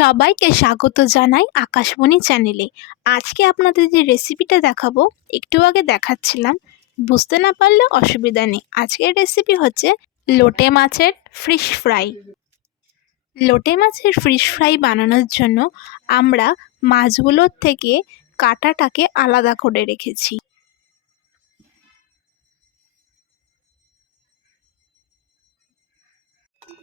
সবাইকে স্বাগত জানাই আকাশমণি চ্যানেলে। আজকে আপনাদের যে রেসিপিটা দেখাবো, একটু আগে দেখাচ্ছিলাম, বুঝতে না পারলে অসুবিধা নেই। আজকের রেসিপি হচ্ছে লোটে মাছের ফিশ ফ্রাই। লোটে মাছের ফিশ ফ্রাই বানানোর জন্য আমরা মাছগুলোর থেকে কাঁটাটাকে আলাদা করে রেখেছি।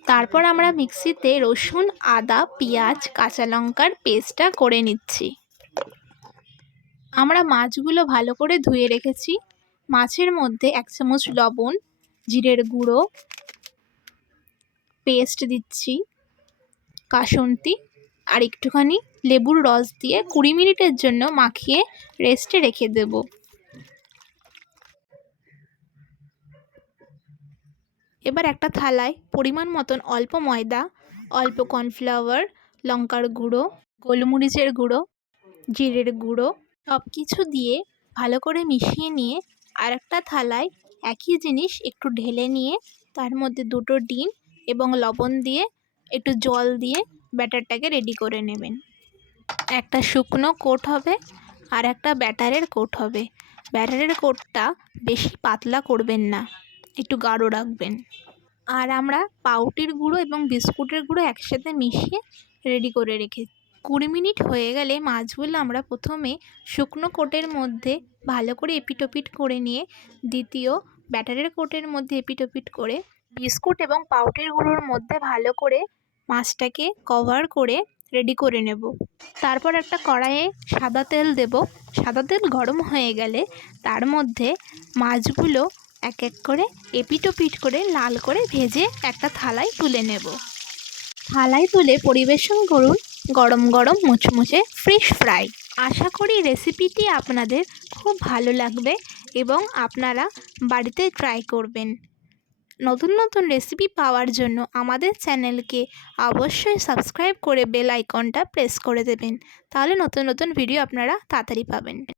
তারপর আমরা মিক্সিতে রসুন, আদা, পেঁয়াজ, কাঁচা লঙ্কার পেস্টটা করে নিচ্ছি। আমরা মাছগুলো ভালো করে ধুয়ে রেখেছি। মাছের মধ্যে 1 চামচ লবণ, জিরের গুঁড়ো, পেস্ট দিচ্ছি, কাসুন্দি আর একটুখানি লেবুর রস দিয়ে 20 মিনিটের জন্য মাখিয়ে রেস্টে রেখে দেব। এবার একটা থালায় পরিমাণ মতন অল্প ময়দা, অল্প কর্নফ্লাওয়ার, লঙ্কার গুঁড়ো, গোলমরিচের গুঁড়ো, জিরের গুঁড়ো সব কিছু দিয়ে ভালো করে মিশিয়ে নিয়ে আরেকটা থালায় একই জিনিস একটু ঢেলে নিয়ে তার মধ্যে 2টো ডিম এবং লবণ দিয়ে একটু জল দিয়ে ব্যাটারটাকে রেডি করে নেবেন। একটা শুকনো কোট হবে আর একটা ব্যাটারের কোট হবে। ব্যাটারের কোটটা বেশি পাতলা করবেন না, একটু গাঢ় রাখবেন। আর আমরা পাউরুটির গুঁড়ো এবং বিস্কুটের গুঁড়ো একসাথে মিশিয়ে রেডি করে রেখেছি। 20 মিনিট হয়ে গেলে মাছগুলো আমরা প্রথমে শুকনো কোটের মধ্যে ভালো করে এপিটোপিট করে নিয়ে দ্বিতীয় ব্যাটারের কোটের মধ্যে এপিটোপিট করে বিস্কুট এবং পাউরুটির গুঁড়োর মধ্যে ভালো করে মাছটাকে কভার করে রেডি করে নেব। তারপর একটা কড়াইয়ে সাদা তেল দেব। সাদা তেল গরম হয়ে গেলে তার মধ্যে মাছগুলো এক এক করে এপিটোপিট করে লাল করে ভেজে একটা থালায় তুলে নেব। থালায় তুলে পরিবেশন করুন গরম গরম মুচমুচে ফিশ ফ্রাই। আশা করি রেসিপিটি আপনাদের খুব ভালো লাগবে এবং আপনারা বাড়িতে ট্রাই করবেন। নতুন নতুন রেসিপি পাওয়ার জন্য আমাদের চ্যানেলকে অবশ্যই সাবস্ক্রাইব করে বেল আইকনটা প্রেস করে দেবেন, তাহলে নতুন নতুন ভিডিও আপনারা তাড়াতাড়ি পাবেন।